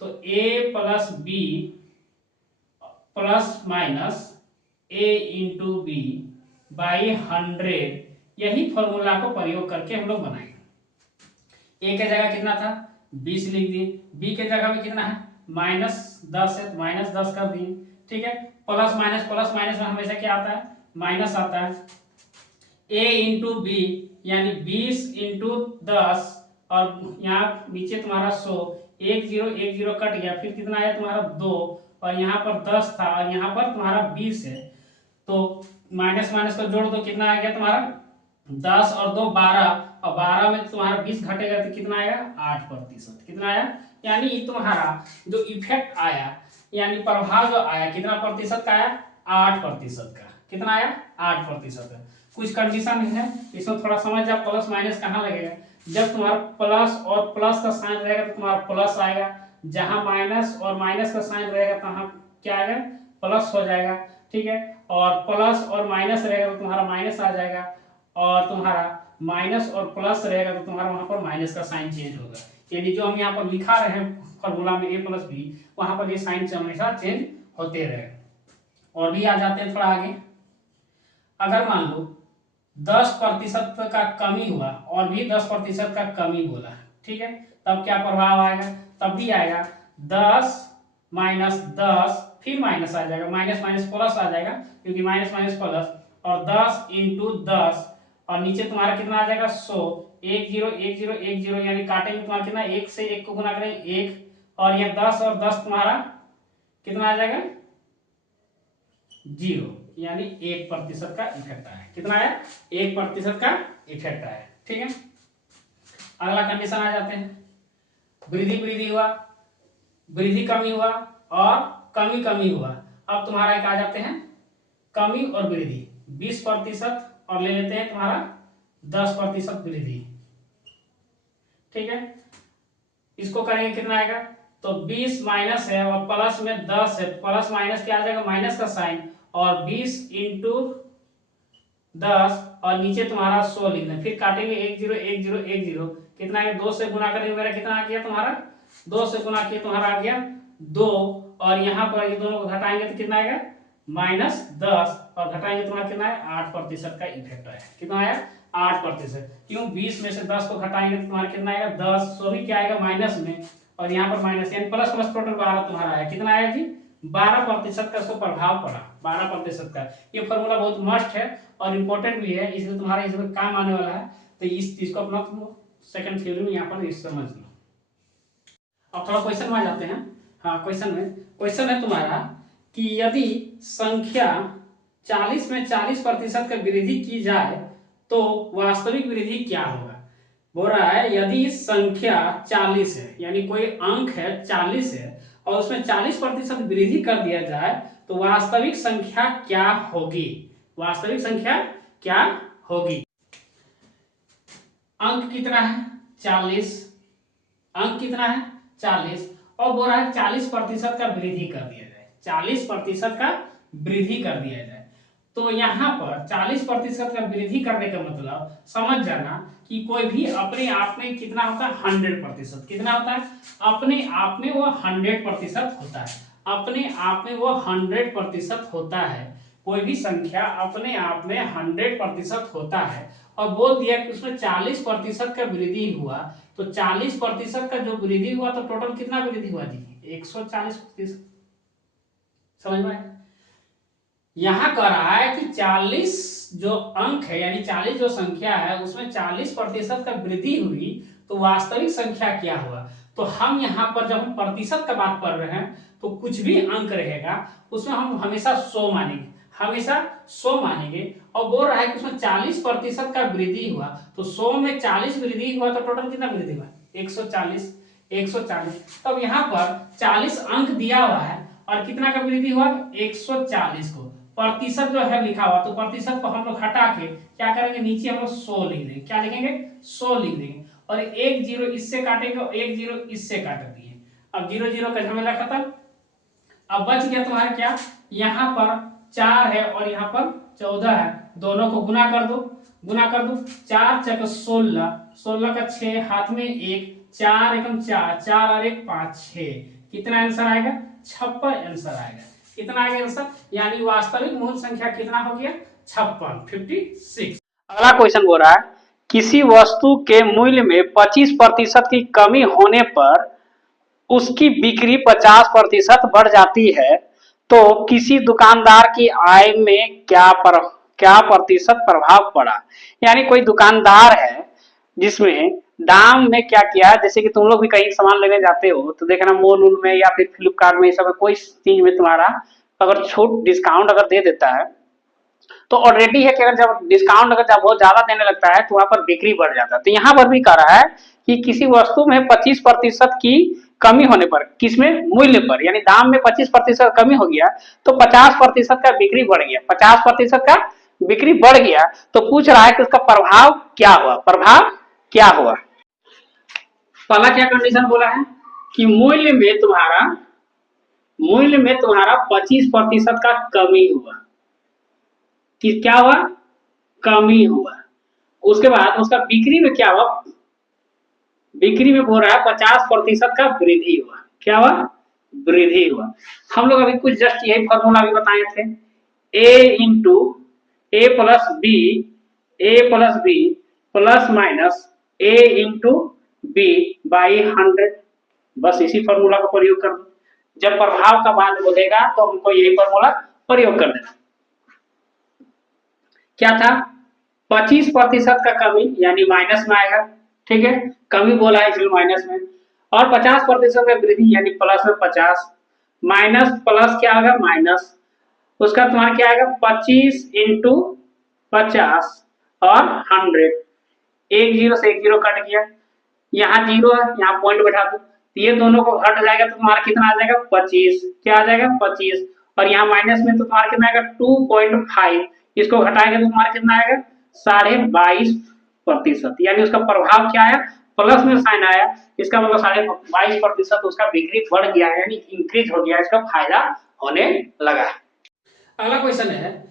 तो a plus b plus minus a into b by 100, यही फॉर्मूला को प्रयोग करके हम लोग बनाएंगे। a के जगह कितना था 20 लिख दिए, b के जगह में कितना है -10 है, तो -10 कर दिए, ठीक है। प्लस माइनस में हमेशा क्या आता है, माइनस आता है। a इंटू बी यानी 20 इंटू 10, और यहाँ नीचे तुम्हारा 100, 1 0 1 0 कट गया, फिर कितना आया तुम्हारा 2, और यहाँ पर 10 था और यहाँ पर तुम्हारा 20 है, तो माइनस माइनस को जोड़ दो, कितना आ गया तुम्हारा 10 और 2 12, और 12 में तुम्हारा 20 घटेगा तो कितना आएगा 8%, कितना आया, यानी तुम्हारा जो इफेक्ट आया, यानी प्रभाव जो आया कितना प्रतिशत का आया 8% का, कितना आया 8% का। कुछ कंडीशन है इसमें थोड़ा समझ जाओ, प्लस माइनस कहाँ लगेगा, जब तुम्हारा प्लस और प्लस का साइन रहेगा तो तुम्हारा प्लस आएगा, जहां माइनस और माइनस का साइन रहेगा तो क्या आएगा प्लस हो जाएगा, ठीक है। और प्लस और माइनस रहेगा तो तुम्हारा माइनस आ जाएगा, और तुम्हारा माइनस और प्लस रहेगा तो तुम्हारा वहां पर माइनस का साइन चेंज होगा, यानी जो हम यहाँ पर लिखा रहे हैं फॉर्मूला में a प्लस बी, वहां पर ये साइन हमेशा चेंज होते रहे। और भी आ जाते हैं थोड़ा आगे, अगर मान लो 10% का कमी हुआ और भी 10% का कमी बोला, ठीक है, तब क्या प्रभाव आएगा, तब भी आएगा 10 माइनस 10, फिर माइनस आ जाएगा, माइनस माइनस प्लस आ जाएगा, क्योंकि माइनस माइनस प्लस, और 10 इंटू 10, और नीचे तुम्हारा कितना आ जाएगा 100, 1 0 1 0 1 0, यानी काटेंगे तुम्हारा कितना, 1 से 1 को गुना करेंगे 1, और यह 10 और 10 तुम्हारा कितना आ जाएगा 0, यानी 1% का इफेक्ट आया, कितना आया 1% का इफेक्ट आया, ठीक है। अगला कंडीशन आ जाते हैं, वृद्धि हुआ, वृद्धि कमी हुआ, और कमी कमी हुआ। अब तुम्हारा एक आ जाते हैं कमी और वृद्धि, 20% और ले लेते हैं तुम्हारा 10% वृद्धि, ठीक है। इसको करेंगे कितना आएगा, तो 20 माइनस है और प्लस में 10 है, प्लस माइनस क्या आ जाएगा माइनस का साइन, और 20 इंटू 10, और नीचे तुम्हारा 100 लिखना, फिर काटेंगे 1 0 1 0 1 0, कितना है 2 से गुना करेंगे, मेरा कितना आ गया तुम्हारा 2 से गुना किया तुम्हारा आ गया 2, और यहाँ पर ये दोनों को घटाएंगे तो कितना आएगा -10, और घटाएंगे तुम्हारा कितना है 8% का इफेक्ट आया, कितना आया 8%, क्यों 20 में से 10 को घटाएंगे तो तुम्हारा कितना आएगा 10, सो भी क्या आएगा माइनस में, और यहाँ पर माइनस, यानी प्लस प्लस टोटल 12 तुम्हारा आया, कितना आया जी 12% का इसको प्रभाव पड़ा, 12% का। ये फॉर्मूला बहुत मस्ट है और इम्पोर्टेंट भी है, इसलिए तुम्हारा इसमें काम आने वाला है, तो इस चीज को अपना तुम सेकंड थ्योरी में यहाँ पर समझ लो। अब थोड़ा क्वेश्चन में आ जाते हैं, हाँ क्वेश्चन है तुम्हारा कि यदि संख्या 40 में 40% का वृद्धि की जाए तो वास्तविक वृद्धि क्या होगा। बोल रहा है यदि संख्या 40 है, यानी कोई अंक है 40 है और उसमें 40% वृद्धि कर दिया जाए तो वास्तविक संख्या क्या होगी, वास्तविक संख्या क्या होगी। अंक कितना है 40, अंक कितना है 40, और बोल रहा है 40% का वृद्धि कर दिया जाए, 40% का वृद्धि कर दिया जाए। तो यहाँ पर 40% का वृद्धि करने का मतलब समझ जाना कि कोई भी अपने आप में कितना होता है 100%, कितना होता है अपने आप में वो 100% होता है। अपने आप में वो 100% होता है। कोई भी संख्या अपने आप में 100% होता है और बोल दिया कि उसमें 40% का वृद्धि हुआ, तो 40% का जो वृद्धि हुआ तो टोटल कितना वृद्धि हुआ जी? 140%। समझ में आया? यहां कह रहा है कि 40 जो अंक है यानी 40 जो संख्या है उसमें 40% का वृद्धि हुई, तो वास्तविक संख्या क्या हुआ? तो हम यहाँ पर जब हम प्रतिशत का बात कर रहे हैं तो कुछ भी अंक रहेगा उसमें हम हमेशा 100 मानेंगे, हमेशा 100 मानेंगे। और बोल रहा है कि उसमें 40% का वृद्धि हुआ, तो 100 में 40 वृद्धि हुआ तो टोटल कितना वृद्धि हुआ? 140। 140। तब यहाँ पर 40 अंक दिया हुआ है और कितना का वृद्धि हुआ? 140 को प्रतिशत जो है लिखा हुआ, तो प्रतिशत को हम लोग हटा के क्या करेंगे? नीचे हम लोग 100 लिख देंगे। क्या लिखेंगे? 100 लिख देंगे। और एक जीरो इससे काटेंगे और एक जीरो इससे काट दिए। अब जीरो जीरो का झमेला खत्म। अब बच गया तुम्हारा क्या? यहाँ पर 4 है और यहाँ पर 14 है, दोनों को गुना कर दो। गुना कर दो, 4 चक 16, 16 का 6 हाथ में 1, 4 एकम 4, 4 और 1 5, 6। कितना आंसर आएगा? 56 आंसर आएगा। कितना आएगा आंसर? यानी वास्तविक मूल संख्या कितना हो गया? 56, 56। अगला क्वेश्चन बोल रहा है किसी वस्तु के मूल्य में 25% की कमी होने पर उसकी बिक्री 50% बढ़ जाती है, तो किसी दुकानदार की आय में क्या प्रतिशत प्रभाव पड़ा? यानी कोई दुकानदार है जिसमें दाम में क्या किया, जैसे कि तुम लोग भी कहीं सामान लेने जाते हो तो देखना मॉल उल में या फिर फ्लिपकार्ट में, सब कोई चीज में तुम्हारा अगर छूट डिस्काउंट अगर दे देता है तो ऑलरेडी है कि अगर जब डिस्काउंट अगर जब बहुत ज्यादा देने लगता है तो वहां पर बिक्री बढ़ जाता है। तो यहाँ पर भी कह रहा है कि किसी वस्तु में 25% की कमी होने पर, किसमें? मूल्य पर, यानी दाम में 25% कमी हो गया तो 50% का बिक्री बढ़ गया, 50% का बिक्री बढ़ गया। तो पूछ रहा है कि उसका प्रभाव क्या हुआ? प्रभाव क्या हुआ? पहला क्या कंडीशन बोला है कि मूल्य में तुम्हारा 25% का कमी हुआ। कि क्या हुआ? कमी हुआ। उसके बाद उसका बिक्री में क्या हुआ? बिक्री में बोल रहा है 50% का वृद्धि हुआ। क्या हुआ? वृद्धि हुआ। हम लोग अभी कुछ जस्ट यही फॉर्मूला भी बताए थे, a into a plus b, a plus b plus minus a into b by 100। बस इसी फॉर्मूला का प्रयोग कर दो। जब प्रभाव का बात बोलेगा तो हमको यही फॉर्मूला प्रयोग कर देना। क्या था? 25% का कमी यानी माइनस में आएगा। ठीक है, कमी बोला है इसलिए माइनस में। और 50% का वृद्धि यानी प्लस में 50, माइनस प्लस क्या आएगा? माइनस। उसका तुम्हारा क्या आएगा? 25 इंटू 50 और 100। एक जीरो से एक जीरो कट गया, यहाँ जीरो है, यहाँ पॉइंट बैठा दो, तो ये दोनों को हट जाएगा तो तुम्हारा कितना आ जाएगा? 25। क्या आ जाएगा? 25। और यहाँ माइनस में तो तुम्हारा कितना आएगा? 2.5। इसको घटाएंगे तो तुम्हारा कितना आएगा? 22.5%। यानी उसका प्रभाव क्या आया? प्लस में साइन आया। इसका मतलब 22.5% उसका बिक्री बढ़ गया है, यानी इंक्रीज हो गया, इसका फायदा होने लगा। अगला क्वेश्चन है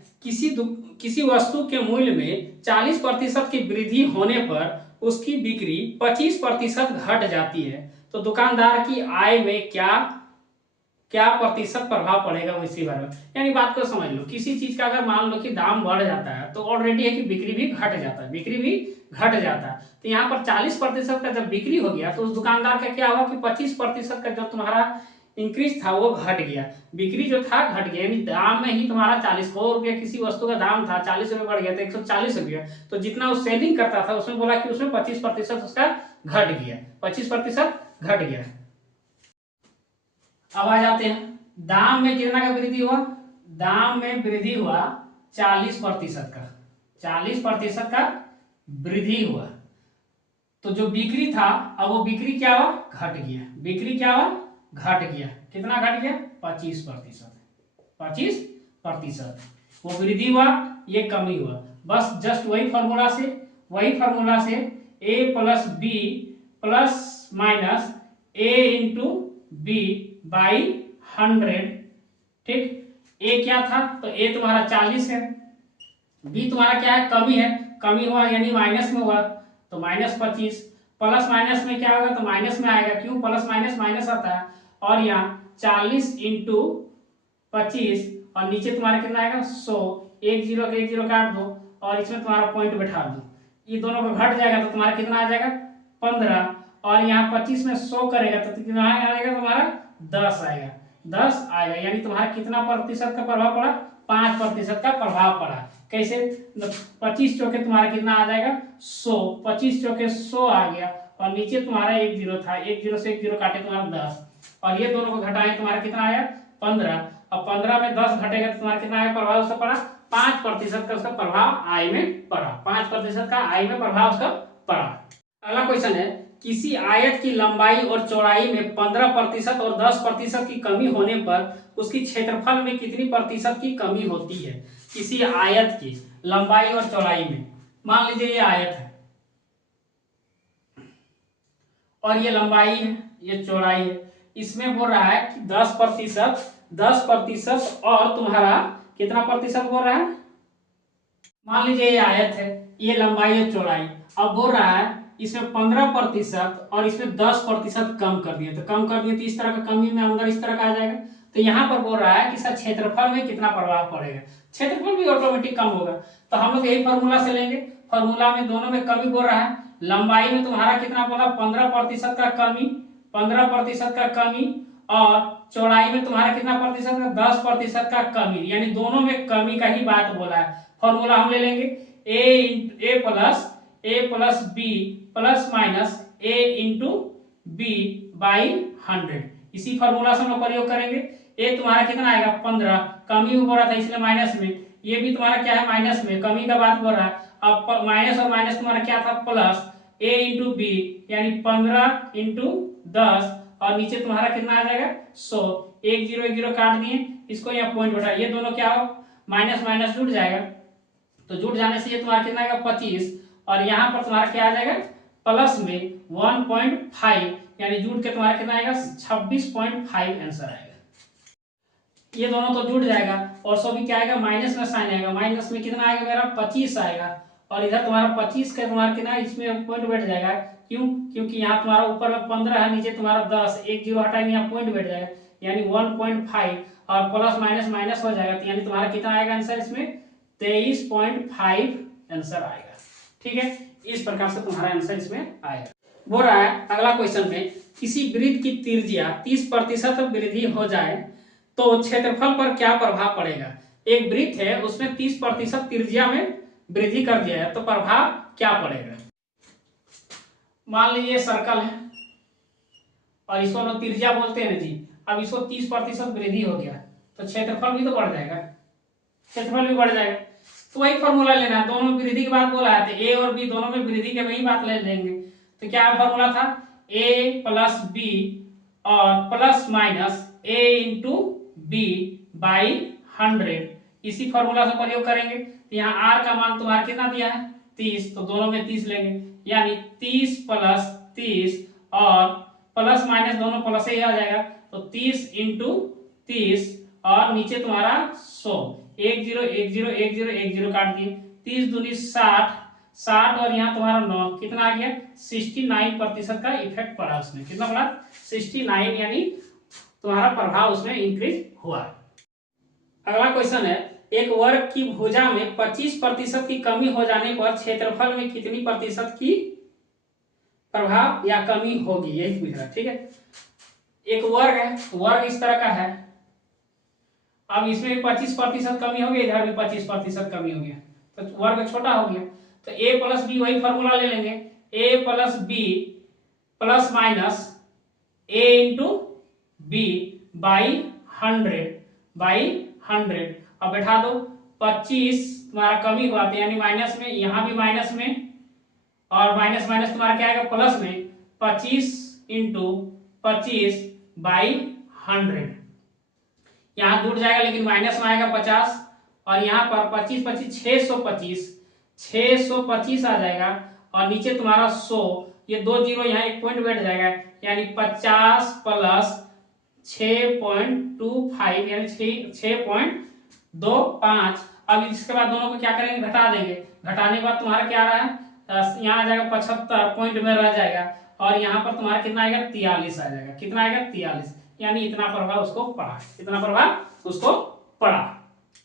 किसी वस्तु के मूल्य में 40% की वृद्धि होने पर उसकी बिक्री 25% घट जाती है, तो दुकानदार की आय में क्या क्या प्रतिशत प्रभाव पड़ेगा वो इसी बारे में। यानी बात को समझ लो, किसी चीज का अगर मान लो कि दाम बढ़ जाता है तो ऑलरेडी है कि बिक्री भी घट जाता है, बिक्री भी घट जाता है। तो यहाँ पर 40% का जब बिक्री हो गया तो उस दुकानदार का क्या हुआ कि 25% का जो तुम्हारा इंक्रीज था वो घट गया, बिक्री जो था घट गया। यानी दाम में ही तुम्हारा 40 किसी वस्तु का दाम था, 40 रुपये बढ़ गया तो 140 रुपये, तो जितना वो सेलिंग करता था उसमें बोला कि उसमें 25% उसका घट गया, 25% घट गया। अब आ जाते हैं दाम में कितना का वृद्धि हुआ? दाम में वृद्धि हुआ 40% का, 40% का वृद्धि हुआ। तो जो बिक्री था अब वो बिक्री क्या हुआ? घट गया। बिक्री क्या हुआ? घट गया। कितना घट गया? 25%। 25%। वो वृद्धि हुआ, ये कमी हुआ। बस जस्ट वही फॉर्मूला से a plus b plus minus a into b by 100। ठीक, ए क्या था? तो ए तुम्हारा 40 है, बी तुम्हारा क्या है? कमी है, कमी हुआ यानी माइनस में हुआ तो माइनस 25। प्लस माइनस में क्या होगा? तो माइनस में आएगा, क्यों? प्लस माइनस माइनस आता है। और यहाँ 40 इंटू 25 और नीचे तुम्हारा कितना आएगा 100, एक जीरो काट दो और इसमें तुम्हारा पॉइंट बैठा दो, ये दोनों को घट जाएगा तो तुम्हारा कितना आ जाएगा 15 और यहाँ 25 में 100 करेगा तो कितना आएगा तुम्हारा 10 आएगा, 10 आएगा। यानी तुम्हारा कितना प्रतिशत का प्रभाव पड़ा, 5% का प्रभाव पड़ा। कैसे, 25 चौके तुम्हारा कितना आ जाएगा 100, 25 चौके 100 आ गया और नीचे तुम्हारा एक जीरो था, एक जीरो से एक जीरो काटे तुम्हारा 10 और ये दोनों को घटाए तुम्हारा कितना आया 15 और 15 में 10 घटेगा तो तुम्हारा कितना आया प्रभाव उसका पड़ा 5% का उसका प्रभाव आय में पड़ा, 5% का आय में प्रभाव उसका पड़ा। अगला क्वेश्चन है, किसी आयत की लंबाई और चौड़ाई में 15% और 10% की कमी होने पर उसकी क्षेत्रफल में कितनी प्रतिशत की कमी होती है। किसी आयत की लंबाई और चौड़ाई में, मान लीजिए ये आयत है और ये लंबाई है, ये चौड़ाई है, इसमें बोल रहा है कि 10% और तुम्हारा कितना प्रतिशत बोल रहा है, मान लीजिए ये आयत है, ये लंबाई और चौड़ाई, अब बोल रहा है इसमें 15% और इसमें 10% कम कर दिए, तो कम कर दिए तो इस तरह का कमी में अंदर इस तरह का आ जाएगा। तो यहाँ पर बोल रहा है कि इसका क्षेत्रफल में कितना प्रभाव पड़ेगा, क्षेत्रफल भी ऑटोमेटिक कम होगा। तो हम लोग यही फॉर्मूला से लेंगे, फॉर्मूला में दोनों में कमी बोल रहा है, लंबाई में तुम्हारा कितना बोला 15% का कमी, 15% का कमी और चौड़ाई में तुम्हारा कितना प्रतिशत का 10% का कमी, यानी दोनों में कमी का ही बात बोला है। फॉर्मूला हम ले लेंगे a plus b plus minus a into b by 100, इसी फॉर्मूला से हम लोग प्रयोग करेंगे। ए तुम्हारा कितना आएगा 15, कमी हो रहा था इसलिए माइनस में, ये भी तुम्हारा क्या है माइनस में, कमी का बात बोल रहा है। अब माइनस और माइनस तुम्हारा क्या था प्लस, ए इंटू बी यानी 15 इंटू 10 और नीचे तुम्हारा कितना आ जाएगा 100, एक जीरो काट दिए, इसको यहाँ पॉइंट बैठा, ये दोनों क्या हो माइनस माइनस जुड़ जाएगा, तो जुड़ जाने से ये तुम्हारा कितना आएगा 25 और यहाँ पर तुम्हारा क्या आ जाएगा प्लस में 1.5 यानी जुड़ के तुम्हारा कितना आएगा 26.5 आंसर आएगा। ये दोनों तो जुड़ जाएगा और सो भी क्या आएगा माइनस में साइन आएगा, माइनस में कितना आएगा मेरा 25 आएगा और इधर तुम्हारा 25 का तुम्हारा कितना इसमें पॉइंट बैठ जाएगा, क्यों, क्योंकि यहाँ तुम्हारा ऊपर में 15 है, नीचे तुम्हारा 10, एक जीरो हटाएंगे यहाँ पॉइंट बैठ जाएगा यानी 1.5 और प्लस माइनस माइनस हो जाएगा, तो यानी तुम्हारा कितना आएगा आंसर इसमें 23.5 आंसर आएगा। ठीक है, इस प्रकार से तुम्हारा आंसर इसमें आएगा। बोल रहा है अगला क्वेश्चन में, किसी वृत्त की त्रिज्या 30% वृद्धि हो जाए तो क्षेत्रफल पर क्या प्रभाव पड़ेगा। एक वृत्त है उसमें 30% त्रिज्या में वृद्धि कर दिया है तो प्रभाव क्या पड़ेगा। मान लीजिए सर्कल है और इसको हम लोग त्रिज्या बोलते हैं जी, अब इसको 30% वृद्धि हो गया तो क्षेत्रफल भी तो बढ़ जाएगा, क्षेत्रफल भी बढ़ जाएगा। तो वही फॉर्मूला लेना है, दोनों में वृद्धि की बात बोला है तो ए और बी दोनों में वृद्धि के वही बात ले लेंगे। तो क्या फॉर्मूला था ए प्लस बी और plus minus a into b by 100, इसी फॉर्मूला से प्रयोग करेंगे। तो यहाँ आर का मान तुम्हारा कितना दिया है 30, तो दोनों में 30 लेंगे यानी 30 प्लस 30 और प्लस माइनस दोनों प्लस ही आ जाएगा तो 30 इंटू 30 और नीचे तुम्हारा 100, एक जीरो काट दिए, 30 दूनी 60 और यहाँ तुम्हारा 9 कितना आ गया 69% का इफेक्ट पड़ा उसमें, कितना पड़ा 69 यानी तुम्हारा प्रभाव उसमें इंक्रीज हुआ। अगला क्वेश्चन है, एक वर्ग की भुजा में 25% की कमी हो जाने पर क्षेत्रफल में कितनी प्रतिशत की प्रभाव या कमी होगी, यही पूछ रहा है। ठीक है, एक वर्ग है, वर्ग इस तरह का है, अब इसमें 25% कमी हो गई, इधर भी 25% कमी हो गया तो वर्ग छोटा हो गया। तो a प्लस बी वही फॉर्मूला ले लेंगे, a plus b plus minus a into b by 100 अब बैठा दो, 25 तुम्हारा कमी हुआ तो यानी माइनस में, यहाँ भी माइनस में और माइनस माइनस तुम्हारा क्या आएगा प्लस में, 25 इंटू 25 बाई 100, यहाँ जुड़ जाएगा लेकिन माइनस में आएगा 50 और यहाँ पर 25 625 आ जाएगा और नीचे तुम्हारा 100, ये 2 जीरो यहाँ एक पॉइंट बैठ जाएगा यानी 50 प्लस 6.25 यानी 6.25। अब इसके बाद दोनों को क्या करेंगे घटा देंगे, घटाने के बाद तुम्हारा क्या आ रहा है यहाँ आ जाएगा 75 पॉइंट में रह जाएगा और यहाँ पर तुम्हारा कितना आएगा 43 आ जाएगा, कितना आएगा 43 यानी इतना प्रभाव उसको पड़ा, इतना प्रभाव उसको पड़ा।